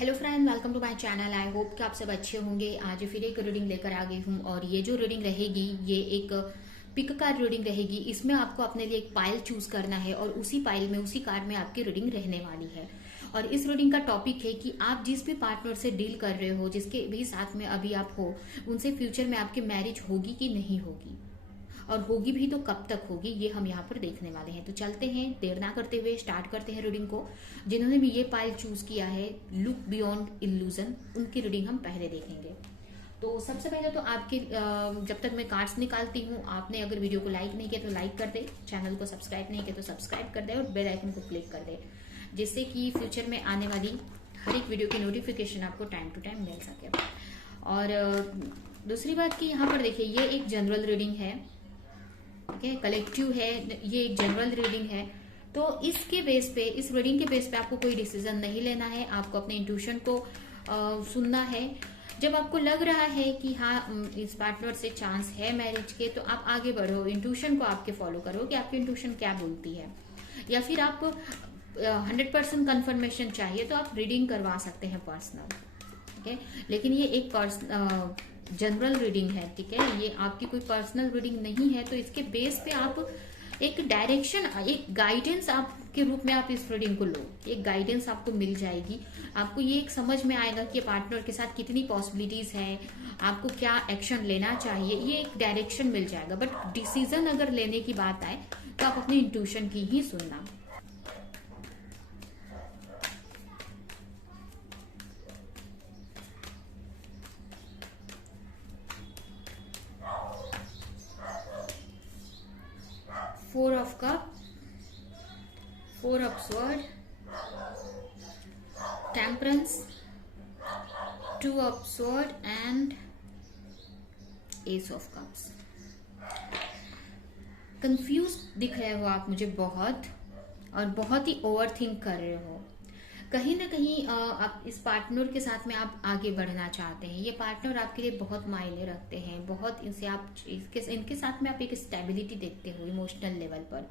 Hello friend, welcome to my channel. I hope कि आप सब अच्छे होंगे। आज फिर एक रीडिंग लेकर आ गई हूँ और ये जो रीडिंग रहेगी ये एक पिक कार्ड रीडिंग रहेगी। इसमें आपको अपने लिए एक पाइल चूज करना है और उसी पाइल में उसी कार्ड में आपकी रीडिंग रहने वाली है। और इस रीडिंग का टॉपिक है कि आप जिस भी पार्टनर से डील कर रहे हो, जिसके भी साथ में अभी आप हो, उनसे फ्यूचर में आपकी मैरिज होगी कि नहीं होगी, और होगी भी तो कब तक होगी, ये हम यहाँ पर देखने वाले हैं। तो चलते हैं, देर ना करते हुए स्टार्ट करते हैं रीडिंग को। जिन्होंने भी ये पाइल चूज किया है, लुक बियॉन्ड इल्यूजन, उनकी रीडिंग हम पहले देखेंगे। तो सबसे पहले तो आपके जब तक मैं कार्ड्स निकालती हूँ, आपने अगर वीडियो को लाइक नहीं किया तो लाइक कर दे, चैनल को सब्सक्राइब नहीं किया तो सब्सक्राइब कर दे और बेल आइकन को क्लिक कर दे, जिससे कि फ्यूचर में आने वाली हर एक वीडियो की नोटिफिकेशन आपको टाइम टू टाइम मिल सके। और दूसरी बात कि यहाँ पर देखिए, ये एक जनरल रीडिंग है, ठीक है, कलेक्टिव है, ये एक जनरल रीडिंग है। तो इसके बेस पे, इस रीडिंग के बेस पे आपको कोई डिसीजन नहीं लेना है। आपको अपने इंट्यूशन को सुनना है। जब आपको लग रहा है कि हाँ, इस पार्टनर से चांस है मैरिज के, तो आप आगे बढ़ो, इंट्यूशन को आपके फॉलो करो कि आपकी इंट्यूशन क्या बोलती है। या फिर आप 100% कंफर्मेशन चाहिए तो आप रीडिंग करवा सकते हैं पर्सनल, ठीक है। लेकिन ये एक जनरल रीडिंग है, ठीक है, ये आपकी कोई पर्सनल रीडिंग नहीं है। तो इसके बेस पे आप एक डायरेक्शन, एक गाइडेंस आपके रूप में आप इस रीडिंग को लो। एक गाइडेंस आपको मिल जाएगी। आपको ये एक समझ में आएगा कि पार्टनर के साथ कितनी पॉसिबिलिटीज है, आपको क्या एक्शन लेना चाहिए, ये एक डायरेक्शन मिल जाएगा। बट डिसीजन अगर लेने की बात आए तो आप अपने इंट्यूशन की ही सुनना। Four of cup, four of sword, temperance, two of sword and S of cups. Confuse दिख रहे हो आप मुझे बहुत, और बहुत ही ओवर थिंक कर रहे हो। कहीं ना कहीं आप इस पार्टनर के साथ में आप आगे बढ़ना चाहते हैं। ये पार्टनर आपके लिए बहुत मायने रखते हैं, बहुत इनसे आप इनके साथ में आप एक स्टेबिलिटी देखते हो इमोशनल लेवल पर।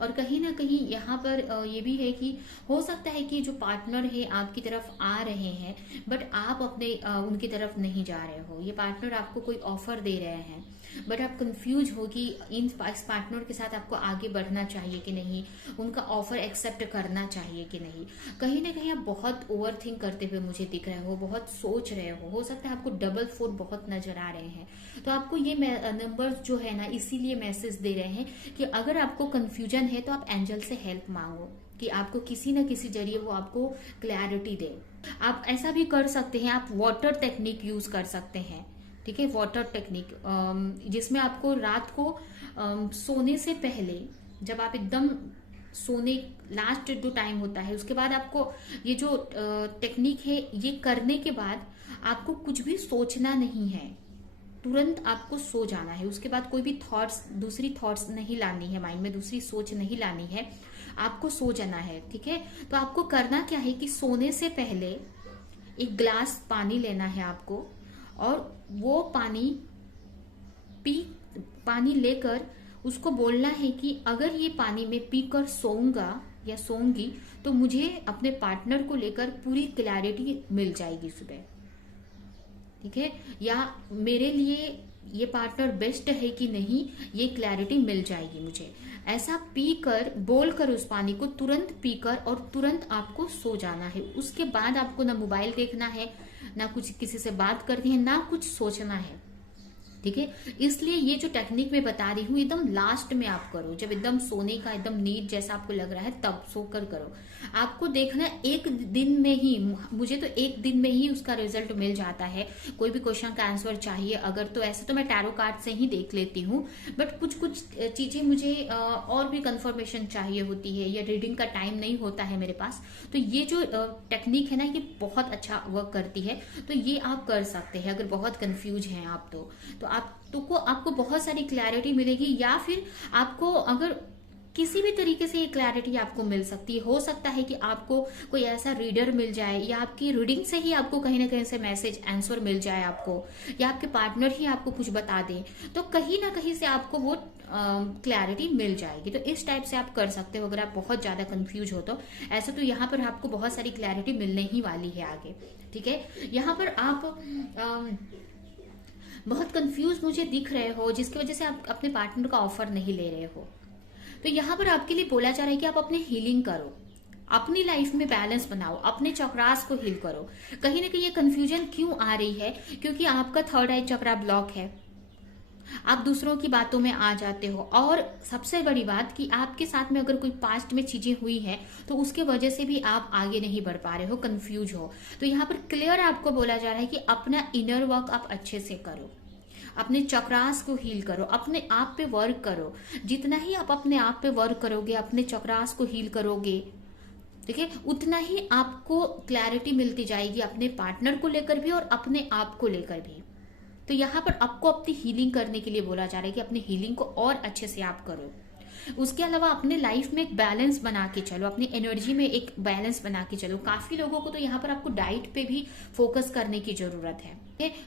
और कहीं ना कहीं यहाँ पर ये भी है कि हो सकता है कि जो पार्टनर है आपकी तरफ आ रहे हैं, बट आप अपने उनकी तरफ नहीं जा रहे हो। ये पार्टनर आपको कोई ऑफर दे रहे हैं, बट आप कंफ्यूज हो कि इस पार्टनर के साथ आपको आगे बढ़ना चाहिए कि नहीं, उनका ऑफर एक्सेप्ट करना चाहिए कि नहीं। कहीं ना कहीं आप बहुत ओवर थिंक करते हुए मुझे दिख रहे हो, बहुत सोच रहे हो सकता है आपको डबल फोर बहुत नजर आ रहे हैं। तो आपको ये नंबर जो है ना, इसीलिए मैसेज दे रहे हैं कि अगर आपको कंफ्यूजन है तो आप एंजल से हेल्प मांगो कि आपको किसी न किसी जरिए वो आपको क्लैरिटी दे। आप ऐसा भी कर सकते हैं, आप वाटर टेक्निक यूज कर सकते हैं, ठीक है, वाटर टेक्निक, जिसमें आपको रात को सोने से पहले, जब आप एकदम सोने लास्ट जो टाइम होता है, उसके बाद आपको ये जो टेक्निक है, ये करने के बाद आपको कुछ भी सोचना नहीं है, तुरंत आपको सो जाना है। उसके बाद कोई भी थॉट्स, दूसरी थॉट्स नहीं लानी है माइंड में, दूसरी सोच नहीं लानी है, आपको सो जाना है, ठीक है। तो आपको करना क्या है कि सोने से पहले एक ग्लास पानी लेना है आपको, और वो पानी लेकर उसको बोलना है कि अगर ये पानी में पीकर सोऊंगा या सोऊंगी तो मुझे अपने पार्टनर को लेकर पूरी क्लैरिटी मिल जाएगी सुबह, ठीक है, या मेरे लिए ये पार्टनर बेस्ट है कि नहीं, ये क्लैरिटी मिल जाएगी मुझे। ऐसा पीकर, बोलकर उस पानी को तुरंत पीकर और तुरंत आपको सो जाना है। उसके बाद आपको ना मोबाइल देखना है, ना कुछ किसी से बात करनी है, ना कुछ सोचना है, ठीक है। इसलिए ये जो टेक्निक मैं बता रही हूँ, एकदम लास्ट में आप करो, जब एकदम सोने का एकदम नींद जैसा आपको लग रहा है तब सोकर करो। आपको देखना एक दिन में ही, मुझे तो एक दिन में ही उसका रिजल्ट मिल जाता है। कोई भी क्वेश्चन का आंसर चाहिए अगर, तो ऐसे तो मैं टैरो कार्ड से ही देख लेती हूँ, बट कुछ कुछ चीजें मुझे और भी कंफर्मेशन चाहिए होती है, या रीडिंग का टाइम नहीं होता है मेरे पास। तो ये जो टेक्निक है ना, ये बहुत अच्छा वर्क करती है। तो ये आप कर सकते हैं अगर बहुत कंफ्यूज हैं आप तो आपको बहुत सारी क्लैरिटी मिलेगी। या फिर आपको अगर किसी भी तरीके से ये क्लैरिटी आपको मिल सकती है। हो सकता है कि आपको कोई ऐसा रीडर मिल जाए, या आपकी रीडिंग से ही आपको कहीं ना कहीं से मैसेज आंसर मिल जाए आपको, या आपके पार्टनर ही आपको कुछ बता दें, तो कहीं ना कहीं से आपको वो क्लैरिटी मिल जाएगी। तो इस टाइप से आप कर सकते हो अगर आप बहुत ज्यादा कंफ्यूज हो तो। ऐसे तो यहाँ पर आपको बहुत सारी क्लैरिटी मिलने ही वाली है आगे, ठीक है। यहाँ पर आप बहुत कंफ्यूज मुझे दिख रहे हो, जिसकी वजह से आप अपने पार्टनर का ऑफर नहीं ले रहे हो। तो यहाँ पर आपके लिए बोला जा रहा है कि आप अपने हीलिंग करो, अपनी लाइफ में बैलेंस बनाओ, अपने चक्रास को हील करो। कहीं ना कहीं ये कंफ्यूजन क्यों आ रही है, क्योंकि आपका थर्ड आई चक्रा ब्लॉक है, आप दूसरों की बातों में आ जाते हो, और सबसे बड़ी बात कि आपके साथ में अगर कोई पास्ट में चीजें हुई है तो उसके वजह से भी आप आगे नहीं बढ़ पा रहे हो, कंफ्यूज हो। तो यहाँ पर क्लियर आपको बोला जा रहा है कि अपना इनर वर्क आप अच्छे से करो, अपने चक्रास को हील करो, अपने आप पे वर्क करो। जितना ही आप अपने आप पे वर्क करोगे, अपने चक्रास को हील करोगे, ठीक है, उतना ही आपको क्लैरिटी मिलती जाएगी अपने पार्टनर को लेकर भी और अपने आप को लेकर भी। तो यहाँ पर आपको अपनी हीलिंग करने के लिए बोला जा रहा है कि अपनी हीलिंग को और अच्छे से आप करो। उसके अलावा अपने लाइफ में एक बैलेंस बना के चलो, अपनी एनर्जी में एक बैलेंस बना के चलो। काफी लोगों को तो यहाँ पर आपको डाइट पे भी फोकस करने की जरूरत है।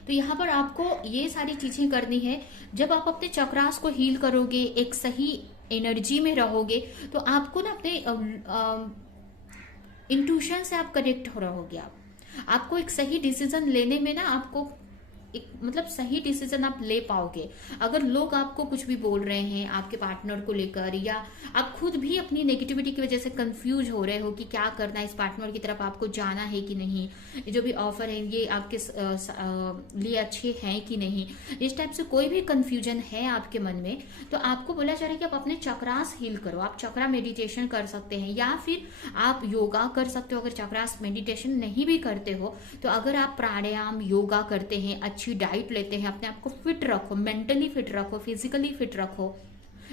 तो यहाँ पर आपको ये सारी चीजें करनी है। जब आप अपने चक्रास को हील करोगे, एक सही एनर्जी में रहोगे, तो आपको ना अपने इंट्यूशन से आप कनेक्ट हो रहोगे। आपको एक सही डिसीजन लेने में ना आपको एक मतलब सही डिसीजन आप ले पाओगे। अगर लोग आपको कुछ भी बोल रहे हैं आपके पार्टनर को लेकर, या आप खुद भी अपनी नेगेटिविटी की वजह से कंफ्यूज हो रहे हो कि क्या करना है, इस पार्टनर की तरफ आपको जाना है कि नहीं, जो भी ऑफर है ये आपके लिए अच्छे हैं कि नहीं, इस टाइप से कोई भी कंफ्यूजन है आपके मन में, तो आपको बोला जा रहा है कि आप अपने चक्रास हील करो। आप चक्रा मेडिटेशन कर सकते हैं, या फिर आप योगा कर सकते हो। अगर चक्रास मेडिटेशन नहीं भी करते हो तो अगर आप प्राणायाम योगा करते हैं, अच्छी डाइट लेते हैं, अपने आप को फिट रखो, मेंटली फिट रखो, फिजिकली फिट रखो,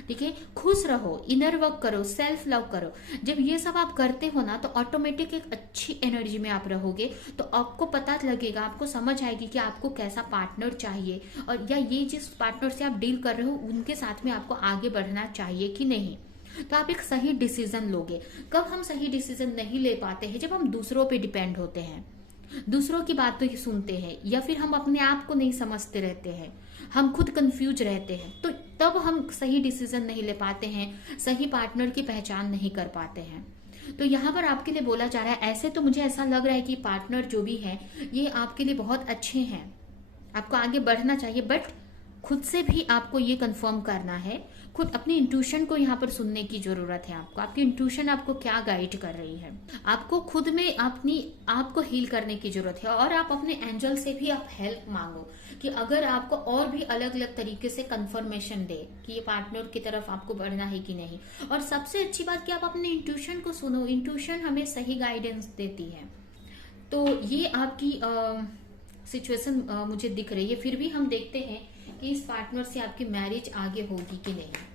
ठीक है, खुश रहो, इनर वर्क करो, सेल्फ लव करो। जब ये सब आप करते हो ना तो ऑटोमेटिक एक अच्छी एनर्जी में आप रहोगे। तो आपको पता लगेगा, आपको समझ आएगी कि आपको कैसा पार्टनर चाहिए, और या ये जिस पार्टनर से आप डील कर रहे हो उनके साथ में आपको आगे बढ़ना चाहिए कि नहीं। तो आप एक सही डिसीजन लोगे। कब हम सही डिसीजन नहीं ले पाते हैं? जब हम दूसरों पे डिपेंड होते हैं, दूसरों की बातों ही सुनते हैं, या फिर हम अपने आप को नहीं समझते रहते हैं, हम खुद कंफ्यूज रहते हैं, तो तब हम सही डिसीजन नहीं ले पाते हैं, सही पार्टनर की पहचान नहीं कर पाते हैं। तो यहाँ पर आपके लिए बोला जा रहा है, ऐसे तो मुझे ऐसा लग रहा है कि पार्टनर जो भी है ये आपके लिए बहुत अच्छे हैं, आपको आगे बढ़ना चाहिए, बट खुद से भी आपको ये कंफर्म करना है। खुद अपनी इंट्यूशन को यहाँ पर सुनने की जरूरत है आपको। आपकी इंट्यूशन आपको क्या गाइड कर रही है, आपको खुद में अपनी आपको हील करने की जरूरत है। और आप अपने एंजल से भी आप हेल्प मांगो कि अगर आपको और भी अलग अलग तरीके से कंफर्मेशन दे कि ये पार्टनर की तरफ आपको बढ़ना है कि नहीं। और सबसे अच्छी बात कि आप अपने इंट्यूशन को सुनो, इंट्यूशन हमें सही गाइडेंस देती है। तो ये आपकी सिचुएशन मुझे दिख रही है। फिर भी हम देखते हैं कि इस पार्टनर से आपकी मैरिज आगे होगी कि नहीं।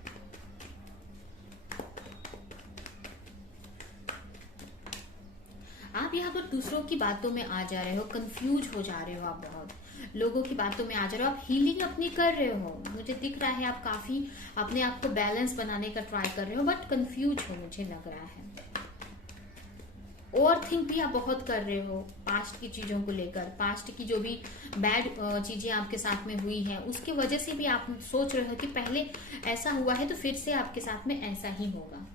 आप यहाँ पर दूसरों की बातों में आ जा रहे हो, कंफ्यूज हो जा रहे हो, आप बहुत लोगों की बातों में आ जा रहे हो, आप हीलिंग अपनी कर रहे हो। मुझे दिख रहा है आप काफी अपने आप को बैलेंस बनाने का ट्राई कर रहे हो, बट कंफ्यूज हो मुझे लग रहा है। ओवर थिंक भी आप बहुत कर रहे हो पास्ट की चीजों को लेकर, पास्ट की जो भी बैड चीजें आपके साथ में हुई हैं उसके वजह से भी आप सोच रहे हो कि पहले ऐसा हुआ है तो फिर से आपके साथ में ऐसा ही होगा।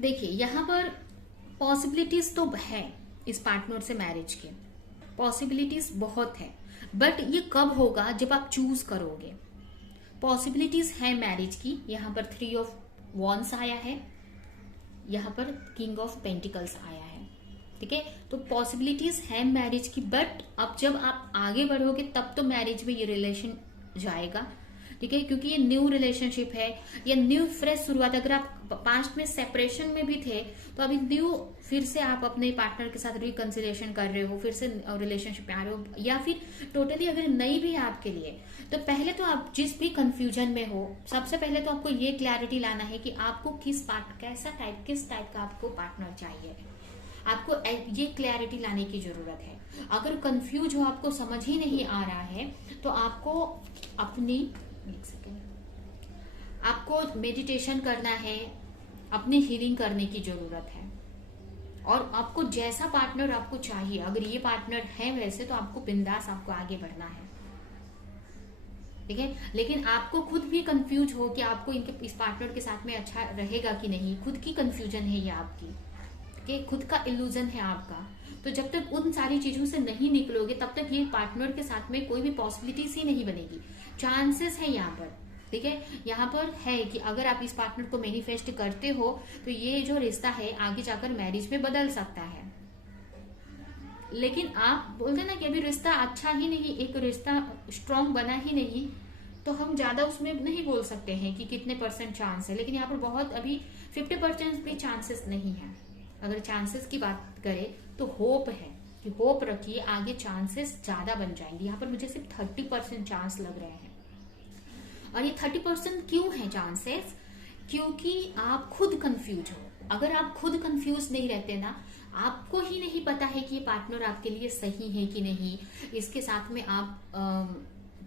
देखिए यहाँ पर पॉसिबिलिटीज तो है इस पार्टनर से मैरिज के, पॉसिबिलिटीज बहुत है, बट ये कब होगा जब आप चूज करोगे। पॉसिबिलिटीज है मैरिज की। यहाँ पर 3 ऑफ वॉन्स आया है, यहाँ पर किंग ऑफ पेंटिकल्स आया है, ठीक है। तो पॉसिबिलिटीज है मैरिज की, बट अब जब आप आगे बढ़ोगे तब तो मैरिज में ये रिलेशन जाएगा, ठीक है, क्योंकि ये न्यू रिलेशनशिप है या न्यू फ्रेश शुरुआत। अगर आप पास्ट में सेपरेशन में भी थे, तो अभी न्यू फिर से आप अपने पार्टनर के साथ रिकंसिलिएशन कर रहे हो, फिर से रिलेशनशिप में आ रहे हो, या फिर टोटली अगर नई भी है आपके लिए, तो पहले तो आप जिस भी कंफ्यूजन में हो, सबसे पहले तो आपको ये क्लैरिटी लाना है कि आपको किस टाइप का आपको पार्टनर चाहिए। आपको ये क्लैरिटी लाने की जरूरत है। अगर कंफ्यूज हो, आपको समझ ही नहीं आ रहा है, तो आपको आपको मेडिटेशन करना है, अपनी हीलिंग करने की जरूरत है। और आपको जैसा पार्टनर आपको चाहिए, अगर ये पार्टनर है वैसे, तो आपको बिंदास आपको आगे बढ़ना है, ठीक है। लेकिन आपको खुद भी कंफ्यूज हो कि आपको इस पार्टनर के साथ में अच्छा रहेगा कि नहीं, खुद की कंफ्यूजन है ये आपकी, ठीक है, खुद का इल्यूजन है आपका। तो जब तक उन सारी चीजों से नहीं निकलोगे, तब तक ये पार्टनर के साथ में कोई भी पॉसिबिलिटीज ही नहीं बनेगी। चांसेस है यहाँ पर, ठीक है, यहाँ पर है कि अगर आप इस पार्टनर को मैनिफेस्ट करते हो, तो ये जो रिश्ता है आगे जाकर मैरिज में बदल सकता है। लेकिन आप बोलते ना कि अभी रिश्ता अच्छा ही नहीं, एक रिश्ता स्ट्रांग बना ही नहीं, तो हम ज्यादा उसमें नहीं बोल सकते हैं कि कितने % चांस है। लेकिन यहाँ पर बहुत अभी 50% भी चांसेस नहीं है। अगर चांसेस की बात करें तो होप है, कि होप रखिए, आगे चांसेस ज्यादा बन जाएंगे। यहाँ पर मुझे सिर्फ 30% चांस लग रहे हैं। और ये 30% क्यों है चांसेस? क्योंकि आप खुद कंफ्यूज हो। अगर आप खुद कंफ्यूज नहीं रहते ना, आपको ही नहीं पता है कि ये पार्टनर आपके लिए सही है कि नहीं, इसके साथ में आप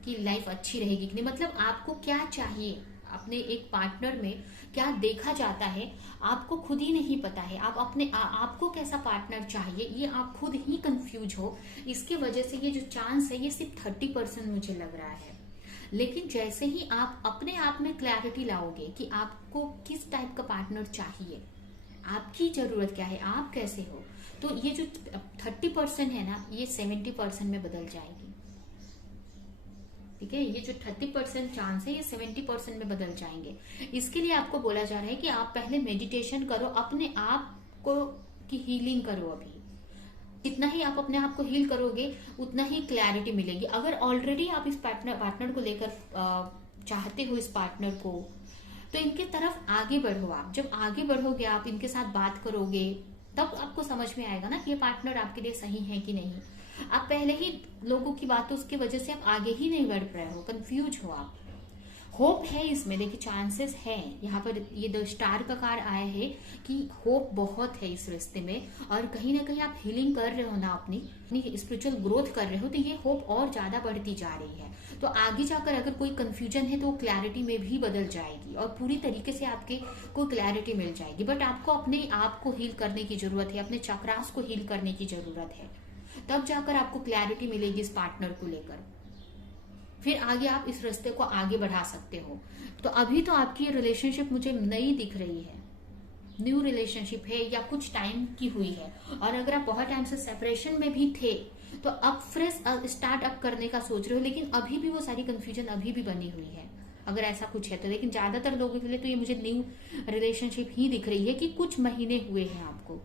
की लाइफ अच्छी रहेगी कि नहीं, मतलब आपको क्या चाहिए, अपने एक पार्टनर में क्या देखा जाता है, आपको खुद ही नहीं पता है। आप अपने आपको कैसा पार्टनर चाहिए, ये आप खुद ही कंफ्यूज हो। इसके वजह से ये जो चांस है, ये सिर्फ 30% मुझे लग रहा है। लेकिन जैसे ही आप अपने आप में क्लैरिटी लाओगे कि आपको किस टाइप का पार्टनर चाहिए, आपकी जरूरत क्या है, आप कैसे हो, तो ये जो 30% है ना, ये 70% में बदल जाएगी, ठीक है। ये जो 30% चांस है, ये 70% में बदल जाएंगे। इसके लिए आपको बोला जा रहा है कि आप पहले मेडिटेशन करो, अपने आप को की हीलिंग करो। अभी जितना ही आप अपने आप को हील करोगे, उतना ही क्लैरिटी मिलेगी। अगर ऑलरेडी आप इस पार्टनर को लेकर चाहते हो इस पार्टनर को, तो इनके तरफ आगे बढ़ो। आप जब आगे बढ़ोगे, आप इनके साथ बात करोगे, तब आपको समझ में आएगा ना कि ये पार्टनर आपके लिए सही है कि नहीं। आप पहले ही लोगों की बातों की वजह से आप आगे ही नहीं बढ़ रहे हो, कंफ्यूज हो आप। होप है इसमें, देखिए चांसेस है। यहाँ पर ये 2 स्टार का कार्ड आया है कि होप बहुत है इस रिश्ते में, और कहीं ना कहीं आप हीलिंग कर रहे हो ना, अपनी स्पिरिचुअल ग्रोथ कर रहे हो, तो ये होप और ज्यादा बढ़ती जा रही है। तो आगे जाकर अगर कोई कंफ्यूजन है, तो वो क्लैरिटी में भी बदल जाएगी और पूरी तरीके से आपके को क्लैरिटी मिल जाएगी। बट आपको अपने आप को हील करने की जरूरत है, अपने चक्रास को हील करने की जरूरत है, तब जाकर आपको क्लैरिटी मिलेगी इस पार्टनर को लेकर। फिर आगे आप इस रास्ते को आगे बढ़ा सकते हो। तो अभी तो आपकी रिलेशनशिप मुझे नई दिख रही है, न्यू रिलेशनशिप है या कुछ टाइम की हुई है। और अगर आप बहुत टाइम से सेपरेशन में भी थे, तो अब फ्रेश स्टार्ट अप करने का सोच रहे हो, लेकिन अभी भी वो सारी कंफ्यूजन अभी भी बनी हुई है, अगर ऐसा कुछ है तो। लेकिन ज्यादातर लोगों के लिए तो ये मुझे न्यू रिलेशनशिप ही दिख रही है कि कुछ महीने हुए हैं आपको।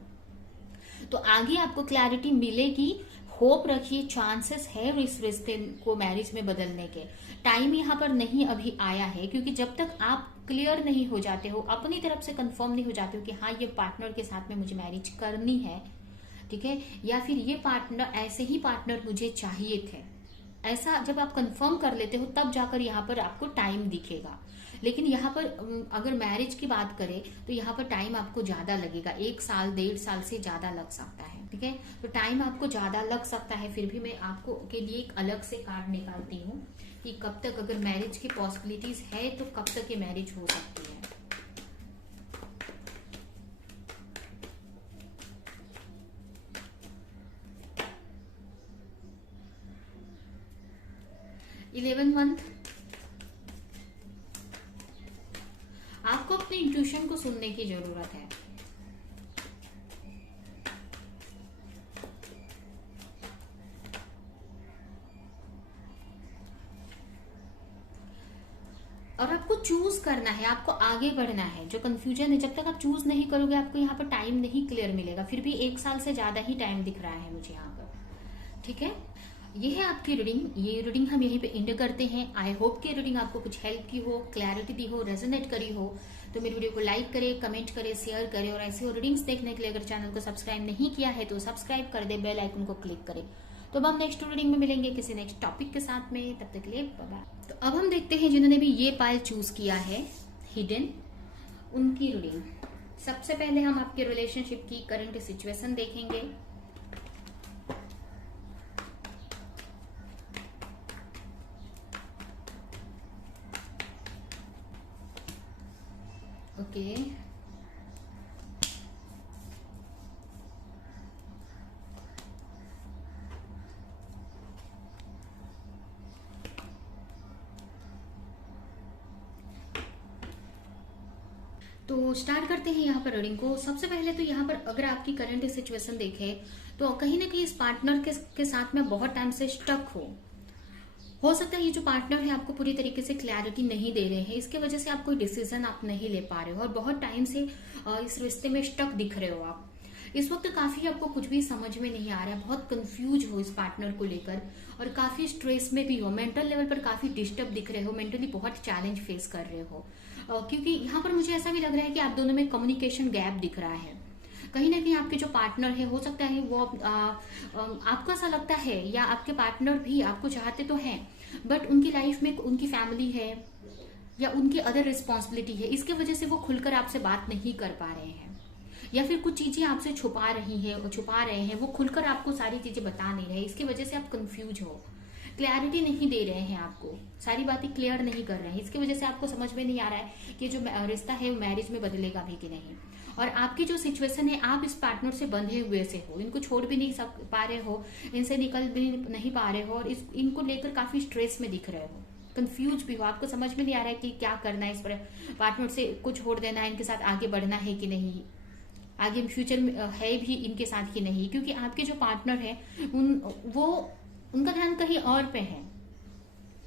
तो आगे आपको क्लैरिटी मिलेगी। होप रखिए, चांसेस है इस रिश्ते को मैरिज में बदलने के। टाइम यहाँ पर नहीं अभी आया है, क्योंकि जब तक आप क्लियर नहीं हो जाते हो, अपनी तरफ से कंफर्म नहीं हो जाते हो कि हाँ, ये पार्टनर के साथ में मुझे मैरिज करनी है, ठीक है, या फिर ये पार्टनर, ऐसे ही पार्टनर मुझे चाहिए थे, ऐसा जब आप कंफर्म कर लेते हो, तब जाकर यहाँ पर आपको टाइम दिखेगा। लेकिन यहाँ पर अगर मैरिज की बात करें, तो यहाँ पर टाइम आपको ज्यादा लगेगा, 1 साल 1.5 साल से ज्यादा लग सकता है, ठीक है। तो टाइम आपको ज्यादा लग सकता है। फिर भी मैं आपको के लिए एक अलग से कार्ड निकालती हूँ कि कब तक, अगर मैरिज की पॉसिबिलिटीज है, तो कब तक ये मैरिज हो सकती है। Eleven month. आपको अपने इंट्यूशन को सुनने की जरूरत है। और आपको चूज करना है, आपको आगे बढ़ना है। जो कंफ्यूजन है, जब तक आप चूज नहीं करोगे, आपको यहाँ पर टाइम नहीं क्लियर मिलेगा। फिर भी 1 साल से ज्यादा ही टाइम दिख रहा है मुझे यहाँ पर, ठीक है। ये है आपकी रीडिंग। ये रीडिंग हम यहीं पे एंड करते हैं। आई होप कि रीडिंग आपको कुछ हेल्प की हो, क्लैरिटी दी हो, रेजोनेट करी हो। तो मेरी वीडियो को लाइक करें, कमेंट करें, शेयर करें और ऐसे रीडिंग्स देखने के लिए अगर चैनल को सब्सक्राइब नहीं किया है तो सब्सक्राइब कर दे, बेल आइकन को क्लिक करें। तो अब हम नेक्स्ट रीडिंग में मिलेंगे किसी नेक्स्ट टॉपिक के साथ में, तब तक के लिए बाय बाय। तो अब हम देखते हैं जिन्होंने भी ये पाइल चूज किया है हिडन, उनकी रीडिंग। सबसे पहले हम आपके रिलेशनशिप की करंट सिचुएशन देखेंगे। ओके, तो स्टार्ट करते हैं यहाँ पर रीडिंग को। सबसे पहले तो यहाँ पर अगर आपकी करंट सिचुएशन देखें तो कहीं ना कहीं इस पार्टनर के साथ में बहुत टाइम से स्टक हो सकता है ये जो पार्टनर है आपको पूरी तरीके से क्लैरिटी नहीं दे रहे हैं, इसके वजह से आप कोई डिसीजन आप नहीं ले पा रहे हो और बहुत टाइम से इस रिश्ते में स्टक दिख रहे हो आप। इस वक्त काफी आपको कुछ भी समझ में नहीं आ रहा है, बहुत कंफ्यूज हो इस पार्टनर को लेकर और काफी स्ट्रेस में भी हो, मेंटल लेवल पर काफी डिस्टर्ब दिख रहे हो, मेंटली बहुत चैलेंज फेस कर रहे हो। क्योंकि यहाँ पर मुझे ऐसा भी लग रहा है कि आप दोनों में कम्युनिकेशन गैप दिख रहा है। कहीं ना कहीं आपके जो पार्टनर है हो सकता है वो आपको ऐसा लगता है या आपके पार्टनर भी आपको चाहते तो हैं, बट उनकी लाइफ में उनकी फैमिली है या उनकी अदर रिस्पॉन्सिबिलिटी है, इसके वजह से वो खुलकर आपसे बात नहीं कर पा रहे हैं या फिर कुछ चीजें आपसे छुपा रहे हैं, वो खुलकर आपको सारी चीजें बता नहीं रहे, इसकी वजह से आप कंफ्यूज हो, क्लैरिटी नहीं दे रहे हैं, आपको सारी बातें क्लियर नहीं कर रहे हैं, इसकी वजह से आपको समझ में नहीं आ रहा है कि जो रिश्ता है वो मैरिज में बदलेगा भी कि नहीं। और आपकी जो सिचुएशन है, आप इस पार्टनर से बंधे हुए से हो, इनको छोड़ भी नहीं पा रहे हो, इनसे निकल भी नहीं पा रहे हो और इनको लेकर काफी स्ट्रेस में दिख रहे हो, कंफ्यूज भी हो, आपको समझ में नहीं आ रहा है कि क्या करना है, इस पर पार्टनर से को छोड़ देना है, इनके साथ आगे बढ़ना है कि नहीं, आगे फ्यूचर में है भी इनके साथ कि नहीं। क्योंकि आपके जो पार्टनर है उनका ध्यान कहीं और पे है।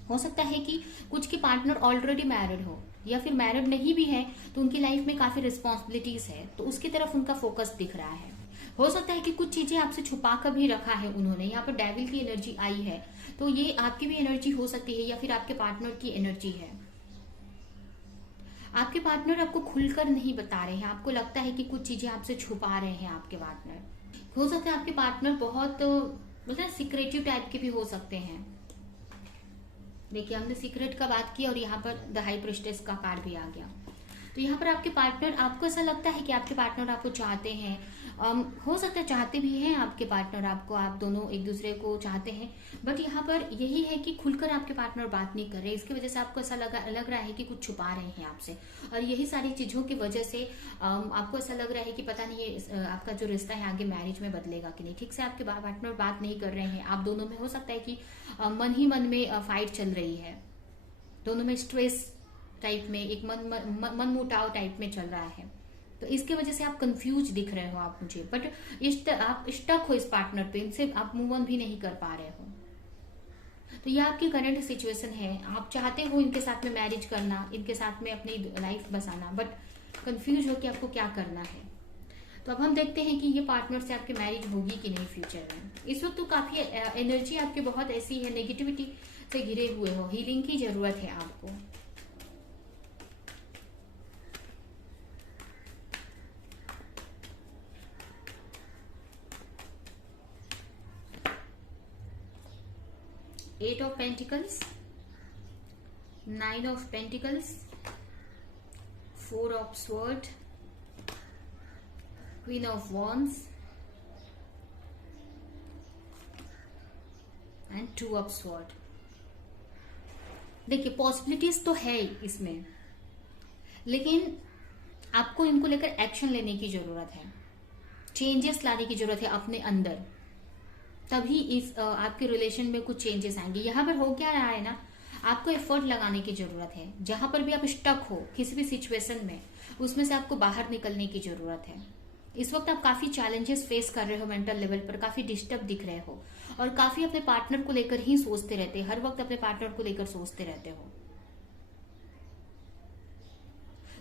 हो सकता है कि कुछ के पार्टनर ऑलरेडी मैरिड हो या फिर मैरिड नहीं भी है तो उनकी लाइफ में काफी रिस्पॉन्सिबिलिटीज है, तो उसकी तरफ उनका फोकस दिख रहा है। हो सकता है कि कुछ चीजें आपसे छुपा कर भी रखा है उन्होंने। यहाँ पर डेविल की एनर्जी आई है, तो ये आपकी भी एनर्जी हो सकती है या फिर आपके पार्टनर की एनर्जी है। आपके पार्टनर आपको खुलकर नहीं बता रहे हैं, आपको लगता है कि कुछ चीजें आपसे छुपा रहे हैं आपके पार्टनर। हो सकता है आपके पार्टनर बहुत मतलब सीक्रेटिव टाइप के भी हो सकते हैं। देखिए, हमने सीक्रेट का बात की और यहाँ पर द हाई प्रिस्टेस का कार्ड भी आ गया। तो यहाँ पर आपके पार्टनर, आपको ऐसा लगता है कि आपके पार्टनर आपको चाहते हैं, हो सकता है चाहते भी हैं आपके पार्टनर आपको, आप दोनों एक दूसरे को चाहते हैं, बट यहाँ पर यही है कि खुलकर आपके पार्टनर बात नहीं कर रहे, इसकी वजह से आपको ऐसा लग रहा है कि कुछ छुपा रहे हैं आपसे। और यही सारी चीजों की वजह से आपको ऐसा लग रहा है कि पता नहीं आपका जो रिश्ता है आगे मैरिज में बदलेगा कि नहीं। ठीक से आपके पार्टनर बात नहीं कर रहे हैं, आप दोनों में हो सकता है कि मन ही मन में फाइट चल रही है, दोनों में स्ट्रेस टाइप में एक मन मुटाव टाइप में चल रहा है, तो इसकी वजह से आप कंफ्यूज दिख रहे हो आप मुझे, बट आप स्टक हो इस पार्टनर पे, इनसे आप मूव ऑन भी नहीं कर पा रहे हो। तो ये आपकी करंट सिचुएशन है, आप चाहते हो इनके साथ में मैरिज करना, इनके साथ में अपनी लाइफ बसाना, बट कंफ्यूज हो कि आपको क्या करना है। तो अब हम देखते हैं कि ये पार्टनर से आपकी मैरिज होगी कि नहीं फ्यूचर में। इस वक्त तो काफी एनर्जी आपकी बहुत ऐसी है, नेगेटिविटी से घिरे हुए हो, हीलिंग की जरूरत है आपको। Eight of Pentacles, Nine of Pentacles, Four of Swords, Queen of Wands and Two of Swords। देखिए, पॉसिबिलिटीज तो है इसमें, लेकिन आपको इनको लेकर एक्शन लेने की जरूरत है, चेंजेस लाने की जरूरत है अपने अंदर, तभी इस आपके रिलेशन में कुछ चेंजेस आएंगे। यहाँ पर हो क्या रहा है ना, आपको एफर्ट लगाने की जरूरत है। जहां पर भी आप स्टक हो किसी भी सिचुएशन में, उसमें से आपको बाहर निकलने की जरूरत है। इस वक्त आप काफी चैलेंजेस फेस कर रहे हो, मेंटल लेवल पर काफी डिस्टर्ब दिख रहे हो और काफी अपने पार्टनर को लेकर ही सोचते रहते हैं, हर वक्त अपने पार्टनर को लेकर सोचते रहते हो।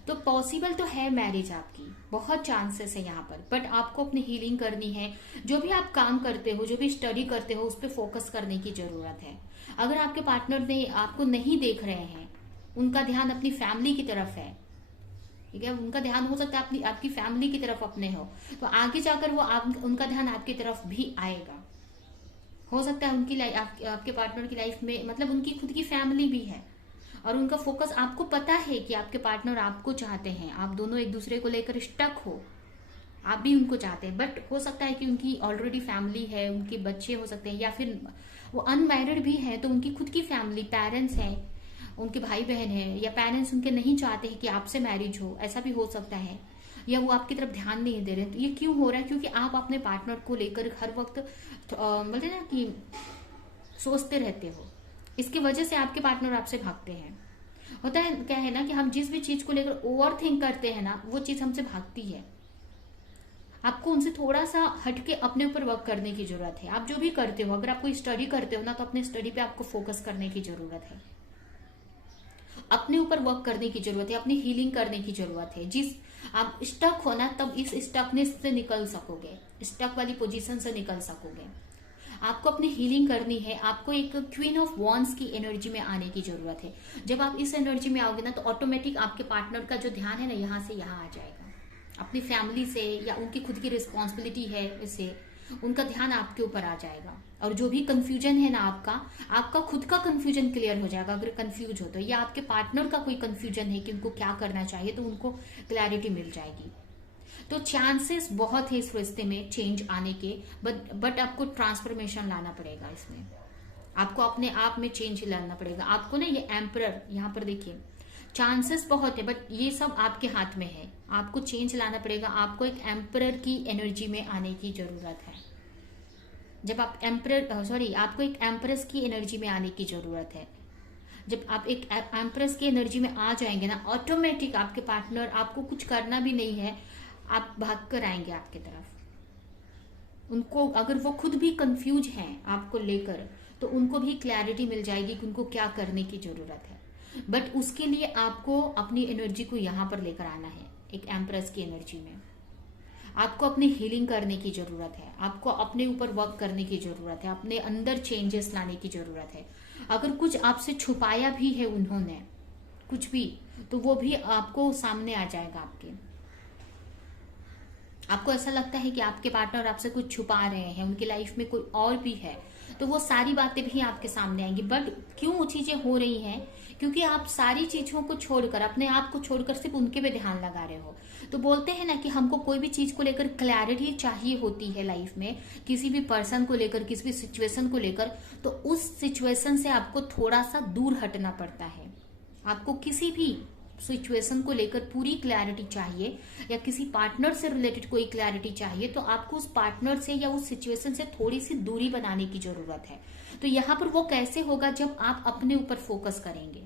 तो पॉसिबल तो है मैरिज आपकी, बहुत चांसेस है यहाँ पर, बट आपको अपनी हीलिंग करनी है। जो भी आप काम करते हो, जो भी स्टडी करते हो, उस पर फोकस करने की जरूरत है। अगर आपके पार्टनर ने आपको नहीं देख रहे हैं, उनका ध्यान अपनी फैमिली की तरफ है, ठीक है। उनका ध्यान हो सकता है अपनी आपकी फैमिली की तरफ अपने हो, तो आगे जाकर वो उनका ध्यान आपकी तरफ भी आएगा। हो सकता है उनकी लाइफ आपके पार्टनर की लाइफ में मतलब उनकी खुद की फैमिली भी है और उनका फोकस आपको पता है कि आपके पार्टनर आपको चाहते हैं, आप दोनों एक दूसरे को लेकर स्टक हो, आप भी उनको चाहते हैं, बट हो सकता है कि उनकी ऑलरेडी फैमिली है, उनके बच्चे हो सकते हैं, या फिर वो अनमैरिड भी हैं तो उनकी खुद की फैमिली, पेरेंट्स हैं, उनके भाई बहन हैं, या पेरेंट्स उनके नहीं चाहते हैं कि आपसे मैरिज हो, ऐसा भी हो सकता है, या वो आपकी तरफ ध्यान नहीं दे रहे। तो ये क्यों हो रहा है? क्योंकि आप अपने पार्टनर को लेकर हर वक्त बोलते ना कि सोचते रहते हो, इसकी वजह से आपके पार्टनर आपसे भागते हैं। होता है क्या है ना कि हम जिस भी चीज को लेकर ओवर थिंक करते हैं ना, वो चीज हमसे भागती है। आपको उनसे थोड़ा सा हटके अपने ऊपर वर्क करने की जरूरत है। आप जो भी करते हो, अगर आप कोई स्टडी करते हो ना, तो अपने स्टडी पे आपको फोकस करने की जरूरत है, अपने ऊपर वर्क करने की जरूरत है, अपनी हीलिंग करने की जरूरत है। जिस आप स्टक हो ना, तब इस स्टकनेस से निकल सकोगे, स्टक वाली पोजीशन से निकल सकोगे। आपको अपनी हीलिंग करनी है, आपको एक क्वीन ऑफ वॉन्ड्स की एनर्जी में आने की जरूरत है। जब आप इस एनर्जी में आओगे ना, तो ऑटोमेटिक आपके पार्टनर का जो ध्यान है ना, यहाँ से यहाँ आ जाएगा, अपनी फैमिली से या उनकी खुद की रिस्पॉन्सिबिलिटी है इससे उनका ध्यान आपके ऊपर आ जाएगा। और जो भी कंफ्यूजन है ना आपका खुद का कंफ्यूजन क्लियर हो जाएगा अगर कंफ्यूज हो तो, या आपके पार्टनर का कोई कंफ्यूजन है कि उनको क्या करना चाहिए, तो उनको क्लैरिटी मिल जाएगी। तो चांसेस बहुत है इस रिश्ते में चेंज आने के, बट आपको ट्रांसफॉर्मेशन लाना पड़ेगा। इसमें आपको अपने आप में चेंज लाना पड़ेगा। आपको ना ये एम्परर यहाँ पर देखिए, चांसेस बहुत है बट ये सब आपके हाथ में है। आपको चेंज लाना पड़ेगा, आपको एक एम्परर की एनर्जी में आने की जरूरत है। जब आप आपको एक एम्प्रेस की एनर्जी में आने की जरूरत है। जब आप एक एम्प्रेस की एनर्जी में आ जाएंगे ना, ऑटोमेटिक आपके पार्टनर, आपको कुछ करना भी नहीं है, आप भाग कर आएंगे आपकी तरफ। उनको अगर वो खुद भी कंफ्यूज हैं आपको लेकर, तो उनको भी क्लैरिटी मिल जाएगी कि उनको क्या करने की जरूरत है। बट उसके लिए आपको अपनी एनर्जी को यहाँ पर लेकर आना है, एक एम्प्रेस की एनर्जी में। आपको अपनी हीलिंग करने की जरूरत है, आपको अपने ऊपर वर्क करने की जरूरत है, अपने अंदर चेंजेस लाने की जरूरत है। अगर कुछ आपसे छुपाया भी है उन्होंने कुछ भी, तो वो भी आपको सामने आ जाएगा। आपको ऐसा लगता है कि आपके पार्टनर आपसे कुछ छुपा रहे हैं, उनकी लाइफ में कोई और भी है, तो वो सारी बातें भी आपके सामने आएंगी। बट क्यों वो चीजें हो रही हैं? क्योंकि आप सारी चीजों को छोड़कर, अपने आप को छोड़कर सिर्फ उनके पे ध्यान लगा रहे हो। तो बोलते हैं ना कि हमको कोई भी चीज को लेकर क्लैरिटी चाहिए होती है लाइफ में, किसी भी पर्सन को लेकर, किसी भी सिचुएशन को लेकर, तो उस सिचुएशन से आपको थोड़ा सा दूर हटना पड़ता है। आपको किसी भी सिचुएशन को लेकर पूरी क्लैरिटी चाहिए, या किसी पार्टनर से रिलेटेड कोई क्लैरिटी चाहिए, तो आपको उस पार्टनर से या उस सिचुएशन से थोड़ी सी दूरी बनाने की जरूरत है। तो यहाँ पर वो कैसे होगा? जब आप अपने ऊपर फोकस करेंगे,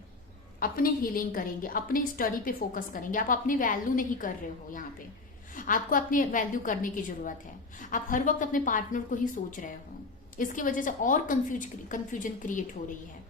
अपनी हीलिंग करेंगे, अपनी स्टडी पे फोकस करेंगे। आप अपनी वैल्यू नहीं कर रहे हो, यहाँ पे आपको अपनी वैल्यू करने की जरूरत है। आप हर वक्त अपने पार्टनर को ही सोच रहे हो, इसकी वजह से और कंफ्यूजन क्रिएट हो रही है।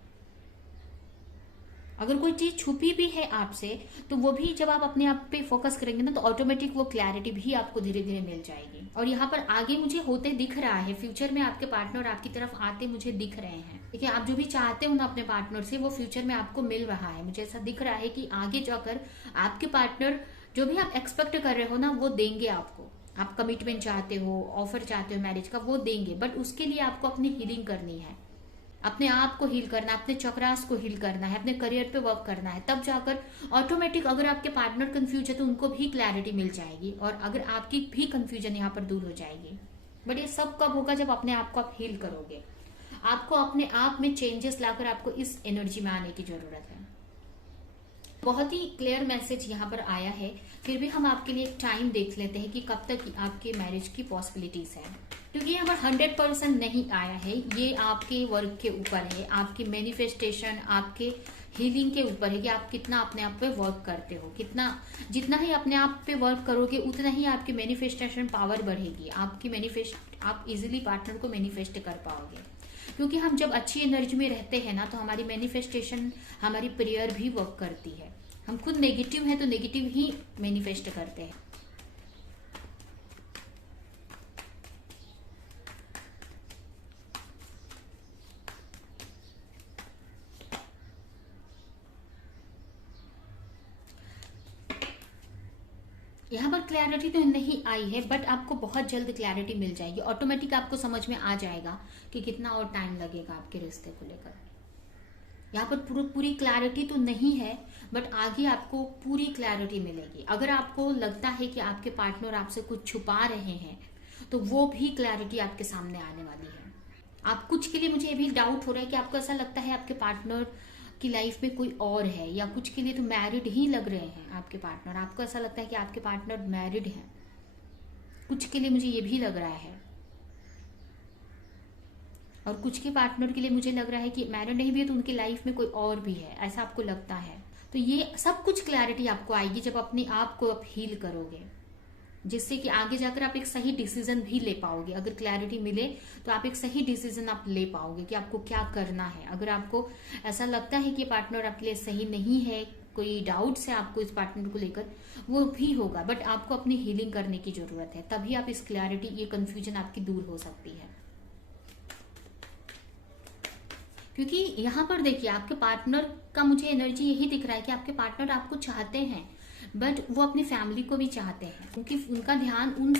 अगर कोई चीज छुपी भी है आपसे, तो वो भी जब आप अपने आप पे फोकस करेंगे ना, तो ऑटोमेटिक वो क्लैरिटी भी आपको धीरे धीरे मिल जाएगी। और यहाँ पर आगे मुझे होते दिख रहा है, फ्यूचर में आपके पार्टनर आपकी तरफ आते मुझे दिख रहे हैं। देखिए, आप जो भी चाहते हो ना अपने पार्टनर से, वो फ्यूचर में आपको मिल रहा है। मुझे ऐसा दिख रहा है कि आगे जाकर आपके पार्टनर जो भी आप एक्सपेक्ट कर रहे हो ना, वो देंगे आपको। आप कमिटमेंट चाहते हो, ऑफर चाहते हो मैरिज का, वो देंगे। बट उसके लिए आपको अपनी हीलिंग करनी है, अपने आप को हील करना है, अपने चक्रास को हील करना है, अपने करियर पे वर्क करना है। तब जाकर ऑटोमेटिक, अगर आपके पार्टनर कंफ्यूज है तो उनको भी क्लैरिटी मिल जाएगी, और अगर आपकी भी कंफ्यूजन यहाँ पर दूर हो जाएगी। बट ये सब कब होगा? जब अपने आप को आप हील करोगे। आपको अपने आप में चेंजेस लाकर आपको इस एनर्जी में आने की जरूरत है। बहुत ही क्लियर मैसेज यहाँ पर आया है, फिर भी हम आपके लिए एक टाइम देख लेते हैं कि कब तक आपके मैरिज की पॉसिबिलिटीज है। क्योंकि यहाँ पर 100% नहीं आया है, ये आपके वर्क के ऊपर है, आपकी मैनिफेस्टेशन, आपके हीलिंग के ऊपर है कि आप कितना अपने आप पे वर्क करते हो। जितना ही अपने आप पे वर्क करोगे, उतना ही आपकी मैनिफेस्टेशन पावर बढ़ेगी। आप इजीली पार्टनर को मैनिफेस्ट कर पाओगे। क्योंकि हम जब अच्छी एनर्जी में रहते हैं ना, तो हमारी मैनिफेस्टेशन, हमारी प्रेयर भी वर्क करती है। हम खुद नेगेटिव हैं तो नेगेटिव ही मैनिफेस्ट करते हैं। यहाँ पर क्लैरिटी तो नहीं आई है, बट आपको बहुत जल्द क्लैरिटी मिल जाएगी। ऑटोमेटिक आपको समझ में आ जाएगा कि कितना और टाइम लगेगा आपके रिश्ते को लेकर। यहाँ पर पूरी क्लैरिटी तो नहीं है, बट आगे आपको पूरी क्लैरिटी मिलेगी। अगर आपको लगता है कि आपके पार्टनर आपसे कुछ छुपा रहे हैं, तो वो भी क्लैरिटी आपके सामने आने वाली है। आप कुछ के लिए, मुझे ये भी डाउट हो रहा है कि आपको ऐसा लगता है आपके पार्टनर की लाइफ में कोई और है, या कुछ के लिए तो मैरिड ही लग रहे हैं आपके पार्टनर। आपको ऐसा लगता है कि आपके पार्टनर मैरिड हैं, कुछ के लिए मुझे ये भी लग रहा है। और कुछ के पार्टनर के लिए मुझे लग रहा है कि मैरिड नहीं भी है तो उनकी लाइफ में कोई और भी है, ऐसा आपको लगता है। तो ये सब कुछ क्लैरिटी आपको आएगी जब अपने आप को आप हील करोगे, जिससे कि आगे जाकर आप एक सही डिसीजन भी ले पाओगे। अगर क्लैरिटी मिले तो आप एक सही डिसीजन आप ले पाओगे कि आपको क्या करना है। अगर आपको ऐसा लगता है कि पार्टनर आपके लिए सही नहीं है, कोई डाउट्स है आपको इस पार्टनर को लेकर, वो भी होगा, बट आपको अपनी हीलिंग करने की जरूरत है। तभी आप इस क्लैरिटी, ये कंफ्यूजन आपकी दूर हो सकती है। क्योंकि यहाँ पर देखिए, आपके पार्टनर का मुझे एनर्जी यही दिख रहा है कि आपके पार्टनर आपको चाहते हैं, बट वो अपनी फैमिली को भी चाहते हैं, क्योंकि उनका ध्यान उन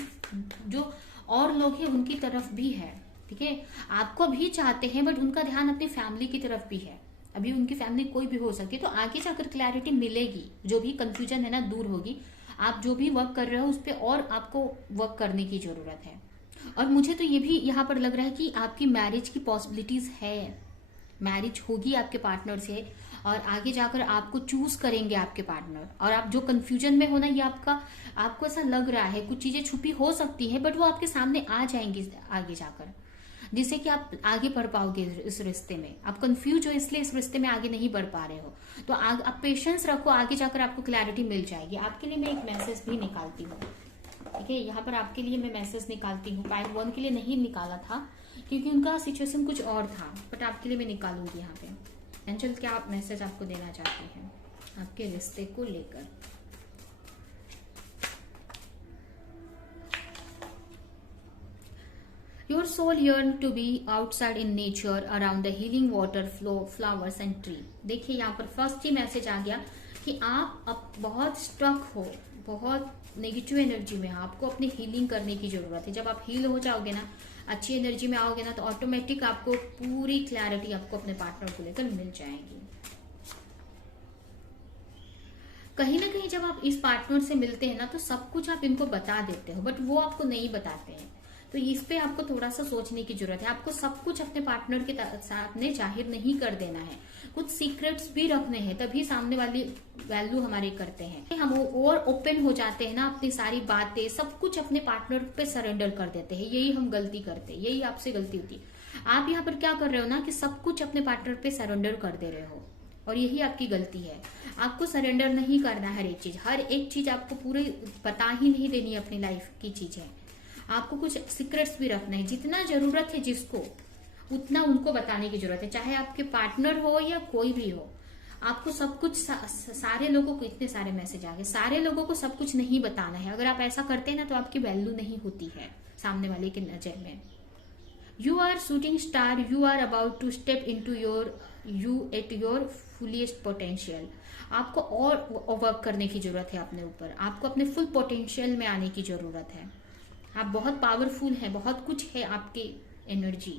जो और लोग हैं उनकी तरफ भी है। ठीक है, आपको भी चाहते हैं, बट उनका ध्यान अपनी फैमिली की तरफ भी है। अभी उनकी फैमिली कोई भी हो सकती है, तो आगे जाकर क्लैरिटी मिलेगी, जो भी कंफ्यूजन है ना दूर होगी। आप जो भी वर्क कर रहे हो उस पर और आपको वर्क करने की जरूरत है। और मुझे तो ये भी यहाँ पर लग रहा है कि आपकी मैरिज की पॉसिबिलिटीज है, मैरिज होगी आपके पार्टनर से, और आगे जाकर आपको चूज करेंगे आपके पार्टनर। और आप जो कंफ्यूजन में हो ना, ये आपको ऐसा लग रहा है कुछ चीजें छुपी हो सकती है, बट वो आपके सामने आ जाएंगी आगे जाकर, जिससे कि आप आगे बढ़ पाओगे इस रिश्ते में। आप कंफ्यूज हो इसलिए इस रिश्ते में आगे नहीं बढ़ पा रहे हो, तो आप पेशेंस रखो, आगे जाकर आपको क्लैरिटी मिल जाएगी। आपके लिए मैं एक मैसेज भी निकालती हूँ। ठीक है, यहाँ पर आपके लिए मैं मैसेज निकालती हूँ। पाइल 1 के लिए नहीं निकाला था क्योंकि उनका सिचुएशन कुछ और था, बट आपके लिए मैं निकालूंगी यहाँ पे। एंजल क्या मैसेज आपको देना चाहती हैं आपके रिश्ते को लेकर? Your soul yearn to be outside in nature around the healing water flow, flowers and tree। देखिए यहाँ पर फर्स्ट ही मैसेज आ गया कि आप अब बहुत स्ट्रक हो, बहुत नेगेटिव एनर्जी में, आपको अपनी हीलिंग करने की जरूरत है। जब आप हील हो जाओगे ना, अच्छी एनर्जी में आओगे ना, तो ऑटोमेटिक आपको पूरी क्लैरिटी आपको अपने पार्टनर को लेकर मिल जाएगी। कहीं ना कहीं जब आप इस पार्टनर से मिलते हैं ना, तो सब कुछ आप इनको बता देते हो, बट वो आपको नहीं बताते हैं। तो इस पे आपको थोड़ा सा सोचने की जरूरत है। आपको सब कुछ अपने पार्टनर के सामने जाहिर नहीं कर देना है, कुछ सीक्रेट्स भी रखने हैं, तभी सामने वाली वैल्यू हमारे करते हैं। हम और ओपन हो जाते हैं ना, अपनी सारी बातें सब कुछ अपने पार्टनर पे सरेंडर कर देते हैं। यही हम गलती करते हैं, यही आपसे गलती होती है। आप यहाँ पर क्या कर रहे हो ना, कि सब कुछ अपने पार्टनर पे सरेंडर कर दे रहे हो, और यही आपकी गलती है। आपको सरेंडर नहीं करना हर एक चीज आपको पूरे पता ही नहीं देनी है अपनी लाइफ की चीजें। आपको कुछ सीक्रेट्स भी रखना है, जितना जरूरत है जिसको उतना उनको बताने की जरूरत है, चाहे आपके पार्टनर हो या कोई भी हो। आपको सब कुछ सारे लोगों को, इतने सारे मैसेज आ गए, सारे लोगों को सब कुछ नहीं बताना है। अगर आप ऐसा करते हैं ना, तो आपकी वैल्यू नहीं होती है सामने वाले की नजर में। You are shooting star, you are about to step in to you at your fullest potential. आपको और वर्क करने की जरूरत है अपने ऊपर, आपको अपने फुल पोटेंशियल में आने की जरूरत है। आप बहुत पावरफुल हैं, बहुत कुछ है आपकी एनर्जी,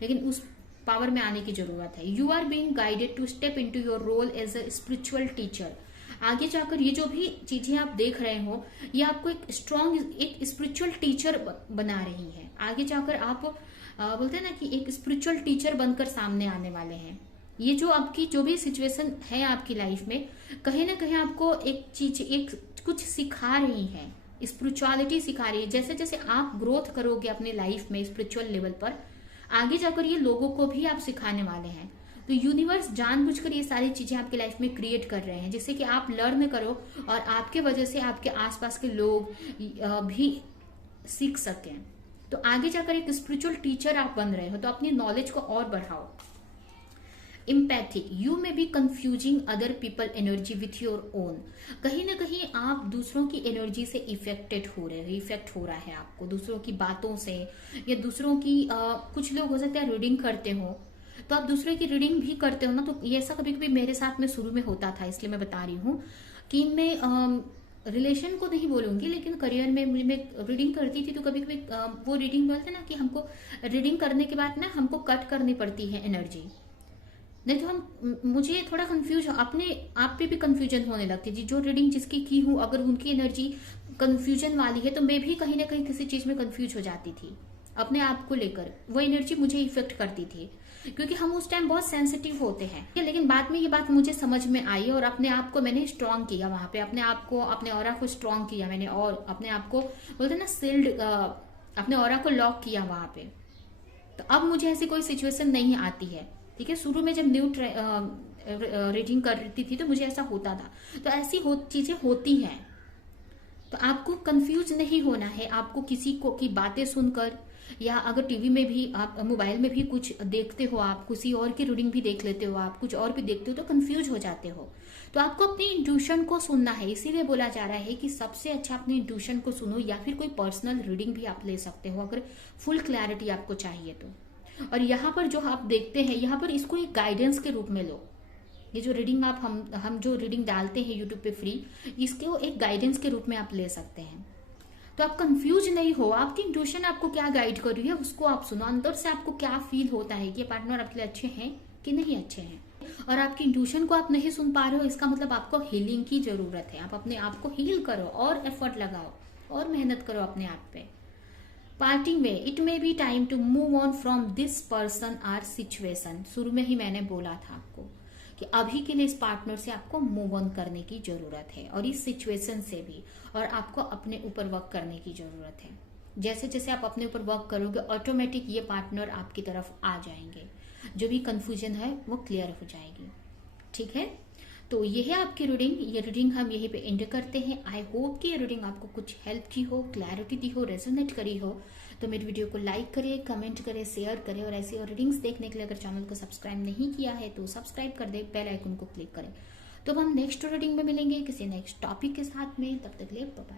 लेकिन उस पावर में आने की जरूरत है। You are being guided to step into your role as a spiritual teacher. आगे जाकर ये जो भी चीजें आप देख रहे हो, ये आपको एक स्ट्रॉन्ग, एक स्पिरिचुअल टीचर बना रही है। आगे जाकर आप बोलते हैं ना कि एक स्पिरिचुअल टीचर बनकर सामने आने वाले हैं। ये जो आपकी जो भी सिचुएशन है आपकी लाइफ में, कहीं ना कहीं आपको एक चीज, एक कुछ सिखा रही है, स्पिरिचुअलिटी सिखा रही है। जैसे जैसे आप ग्रोथ करोगे अपनी लाइफ में स्पिरिचुअल लेवल पर, आगे जाकर ये लोगों को भी आप सिखाने वाले हैं। तो यूनिवर्स जानबूझकर ये सारी चीजें आपकी लाइफ में क्रिएट कर रहे हैं, जिससे कि आप लर्न करो और आपके वजह से आपके आसपास के लोग भी सीख सकें। तो आगे जाकर एक स्पिरिचुअल टीचर आप बन रहे हो, तो अपनी नॉलेज को और बढ़ाओ। Empathic, you may be confusing other people energy with your own. कहीं ना कहीं आप दूसरों की एनर्जी से इफेक्टेड हो रहे हो, इफेक्ट हो रहा है आपको दूसरों की बातों से, या दूसरों की कुछ लोग हो सकता है रीडिंग करते हो, तो आप दूसरे की रीडिंग भी करते हो ना। तो ये ऐसा कभी कभी मेरे साथ में शुरू में होता था, इसलिए मैं बता रही हूँ कि मैं रिलेशन को नहीं बोलूंगी, लेकिन करियर में मैं रीडिंग करती थी तो कभी कभी वो रीडिंग बोलते ना कि हमको रीडिंग करने के बाद ना हमको कट करनी पड़ती है एनर्जी, नहीं तो हम मुझे थोड़ा कंफ्यूज अपने आप पे भी कंफ्यूजन होने लगती थी। जो रीडिंग जिसकी की हूँ अगर उनकी एनर्जी कंफ्यूजन वाली है तो मैं भी कहीं ना कहीं किसी चीज में कंफ्यूज हो जाती थी अपने आप को लेकर। वो एनर्जी मुझे इफेक्ट करती थी क्योंकि हम उस टाइम बहुत सेंसिटिव होते हैं। लेकिन बाद में ये बात मुझे समझ में आई और अपने आप को मैंने स्ट्रांग किया वहां पे, अपने आप को अपने ऑरा को स्ट्रांग किया मैंने और अपने आप को बोलते ना सील्ड, अपने ऑरा को लॉक किया वहां पे। तो अब मुझे ऐसी कोई सिचुएशन नहीं आती है। ठीक है, शुरू में जब न्यू रीडिंग करती थी तो मुझे ऐसा होता था, तो ऐसी चीजें होती हैं। तो आपको कंफ्यूज नहीं होना है। आपको किसी को की बातें सुनकर या अगर टीवी में भी आप मोबाइल में भी कुछ देखते हो, आप किसी और की रीडिंग भी देख लेते हो, आप कुछ और भी देखते हो तो कंफ्यूज हो जाते हो। तो आपको अपनी इंट्यूशन को सुनना है। इसीलिए बोला जा रहा है कि सबसे अच्छा अपनी इंट्यूशन को सुनो, या फिर कोई पर्सनल रीडिंग भी आप ले सकते हो अगर फुल क्लैरिटी आपको चाहिए तो। और यहाँ पर जो आप देखते हैं, यहाँ पर इसको एक गाइडेंस के रूप में लो। ये जो रीडिंग आप हम जो रीडिंग डालते हैं यूट्यूब पे फ्री, इसको एक गाइडेंस के रूप में आप ले सकते हैं। तो आप कंफ्यूज नहीं हो, आपकी इंट्यूशन आपको क्या गाइड कर रही है उसको आप सुनो। अंदर से आपको क्या फील होता है कि पार्टनर आपके लिए अच्छे हैं कि नहीं अच्छे हैं। और आपकी इंट्यूशन को आप नहीं सुन पा रहे हो, इसका मतलब आपको हीलिंग की जरूरत है। आप अपने आप को हील करो और एफर्ट लगाओ और मेहनत करो अपने आप पे। Parting way, it may be time to move on from this person or situation. शुरू में ही मैंने बोला था आपको कि अभी के लिए इस पार्टनर से आपको मूव ऑन करने की जरूरत है और इस सिचुएशन से भी, और आपको अपने ऊपर वर्क करने की जरूरत है। जैसे जैसे आप अपने ऊपर वर्क करोगे ऑटोमेटिक ये पार्टनर आपकी तरफ आ जाएंगे, जो भी कंफ्यूजन है वो क्लियर हो जाएगी। ठीक है, तो ये है आपकी रीडिंग। ये रीडिंग हम यहीं पे एंड करते हैं। आई होप कि ये रीडिंग आपको कुछ हेल्प की हो, क्लैरिटी दी हो, रेजोनेट करी हो। तो मेरी वीडियो को लाइक करें, कमेंट करें, शेयर करें, और ऐसी और रीडिंग्स देखने के लिए अगर चैनल को सब्सक्राइब नहीं किया है तो सब्सक्राइब कर दे, बेल आइकन को क्लिक करें। तो हम नेक्स्ट रीडिंग में मिलेंगे किसी नेक्स्ट टॉपिक के साथ में। तब तक के लिए बाय बाय।